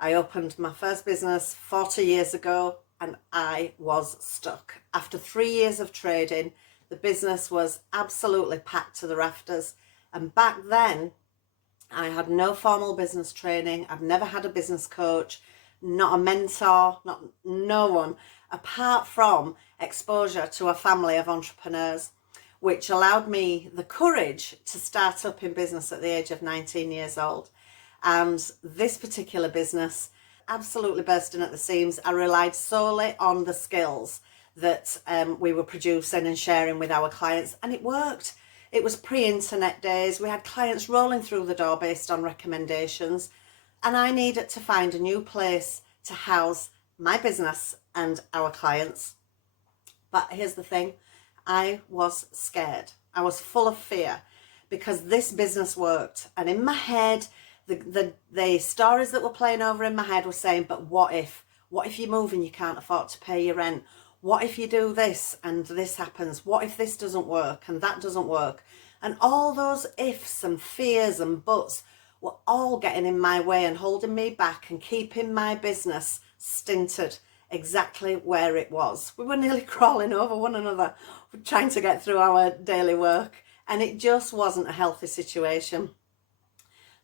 I opened my first business 40 years ago and I was stuck. After 3 years of trading, the business was absolutely packed to the rafters. And back then, I had no formal business training. I've never had a business coach, not a mentor, no one, apart from exposure to a family of entrepreneurs, which allowed me the courage to start up in business at the age of 19 years old. And this particular business, absolutely bursting at the seams. I relied solely on the skills that we were producing and sharing with our clients, and it worked. It was pre-internet days. We had clients rolling through the door based on recommendations, and I needed to find a new place to house my business and our clients. But here's the thing, I was scared. I was full of fear because this business worked, and in my head, the stories that were playing over in my head were saying, but what if? What if you move and you can't afford to pay your rent? What if you do this and this happens? What if this doesn't work and that doesn't work? And all those ifs and fears and buts were all getting in my way and holding me back and keeping my business stinted exactly where it was. We were nearly crawling over one another, trying to get through our daily work, and it just wasn't a healthy situation.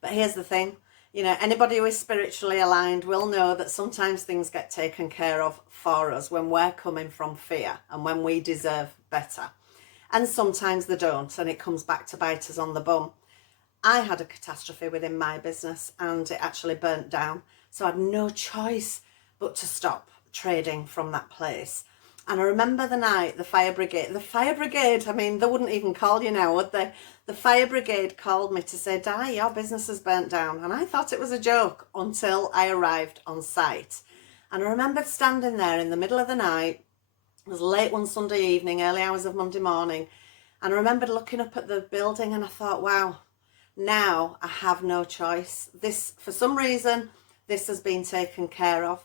But here's the thing, anybody who is spiritually aligned will know that sometimes things get taken care of for us when we're coming from fear and when we deserve better. And sometimes they don't, and it comes back to bite us on the bum. I had a catastrophe within my business and it actually burnt down. So I had no choice but to stop trading from that place. And I remember the night the fire brigade, I mean, they wouldn't even call you now, would they? The fire brigade called me to say, Di, your business has burnt down. And I thought it was a joke until I arrived on site. And I remember standing there in the middle of the night. It was late one Sunday evening, early hours of Monday morning. And I remembered looking up at the building and I thought, wow, now I have no choice. This, for some reason, this has been taken care of.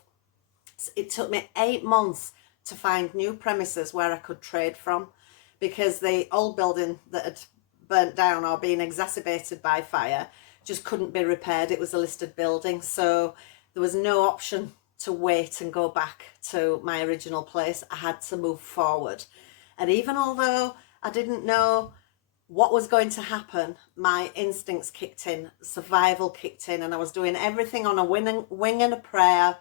It took me 8 months to find new premises where I could trade from, because the old building that had burnt down or been exacerbated by fire just couldn't be repaired. It was a listed building, so there was no option to wait and go back to my original place. I had to move forward. And even although I didn't know what was going to happen, my instincts kicked in, survival kicked in, and I was doing everything on a wing and a prayer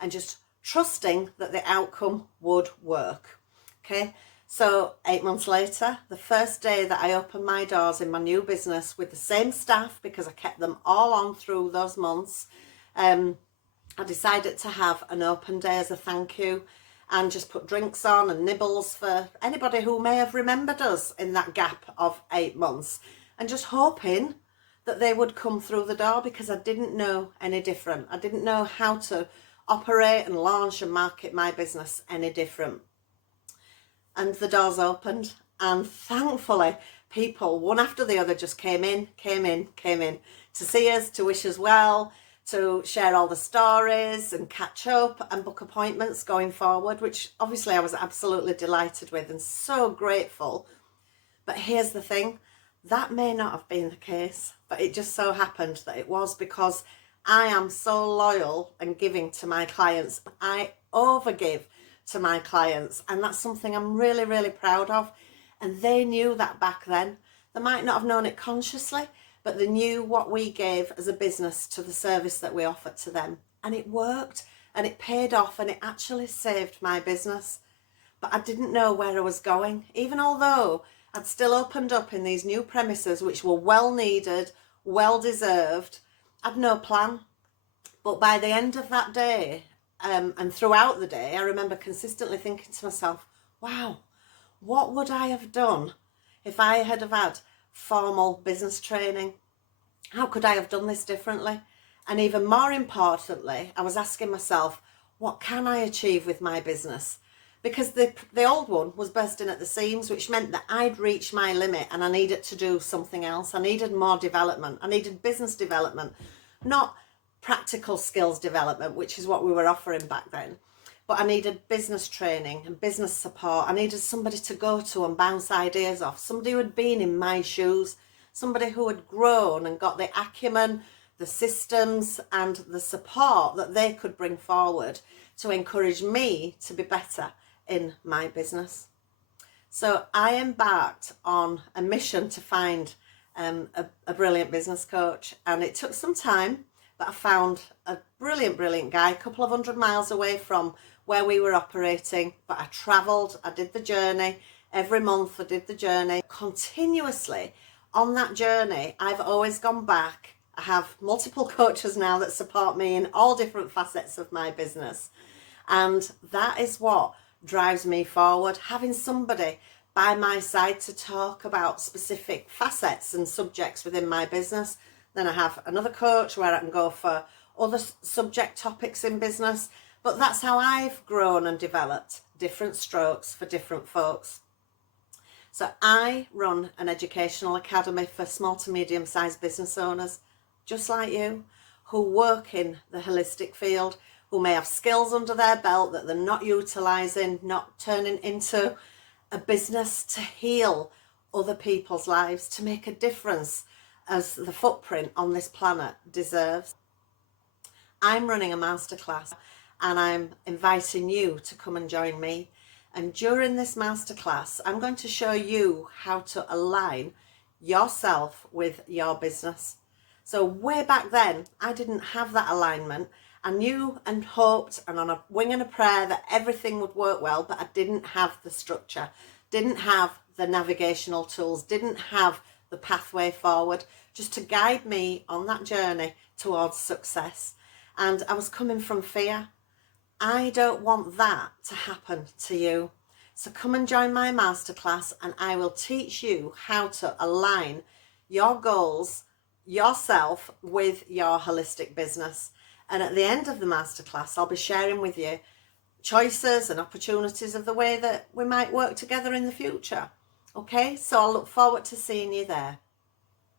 and just trusting that the outcome would work. Okay, so 8 months later, the first day that I opened my doors in my new business with the same staff, because I kept them all on through those months, I decided to have an open day as a thank you and just put drinks on and nibbles for anybody who may have remembered us in that gap of 8 months, and just hoping that they would come through the door, because I didn't know any different. I didn't know how to operate and launch and market my business any different. And the doors opened, and thankfully people one after the other just came in to see us, to wish us well, to share all the stories and catch up and book appointments going forward, which obviously I was absolutely delighted with and so grateful. But here's the thing, that may not have been the case, but it just so happened that it was, because I am so loyal and giving to my clients. I overgive to my clients, and that's something I'm really, really proud of. And they knew that back then. They might not have known it consciously, but they knew what we gave as a business to the service that we offered to them. And it worked, and it paid off, and it actually saved my business. But I didn't know where I was going, even although I'd still opened up in these new premises, which were well needed, well deserved. I'd no plan. But by the end of that day, and throughout the day, I remember consistently thinking to myself, wow, what would I have done if I had have had formal business training? How could I have done this differently? And even more importantly, I was asking myself, what can I achieve with my business? Because the old one was bursting at the seams, which meant that I'd reached my limit and I needed to do something else. I needed more development. I needed business development, not practical skills development, which is what we were offering back then. But I needed business training and business support. I needed somebody to go to and bounce ideas off, somebody who had been in my shoes, somebody who had grown and got the acumen the systems and the support that they could bring forward to encourage me to be better in my business. So I embarked on a mission to find a brilliant business coach, and it took some time, but I found a brilliant guy a couple of 100 miles away from where we were operating. But I travelled, I did the journey. Every month I did the journey. Continuously on that journey, I've always gone back. I have multiple coaches now that support me in all different facets of my business. And that is what drives me forward, having somebody by my side to talk about specific facets and subjects within my business. Then I have another coach where I can go for other subject topics in business. But that's how I've grown and developed, different strokes for different folks. So I run an educational academy for small to medium-sized business owners, just like you, who work in the holistic field, who may have skills under their belt that they're not utilising, not turning into a business to heal other people's lives, to make a difference as the footprint on this planet deserves. I'm running a masterclass and I'm inviting you to come and join me. And during this masterclass, I'm going to show you how to align yourself with your business. So way back then, I didn't have that alignment. I knew and hoped and on a wing and a prayer that everything would work well, but I didn't have the structure, didn't have the navigational tools, didn't have the pathway forward just to guide me on that journey towards success. And I was coming from fear. I don't want that to happen to you. So come and join my masterclass and I will teach you how to align your goals, yourself with your holistic business. And at the end of the masterclass, I'll be sharing with you choices and opportunities of the way that we might work together in the future. Okay, so I'll look forward to seeing you there.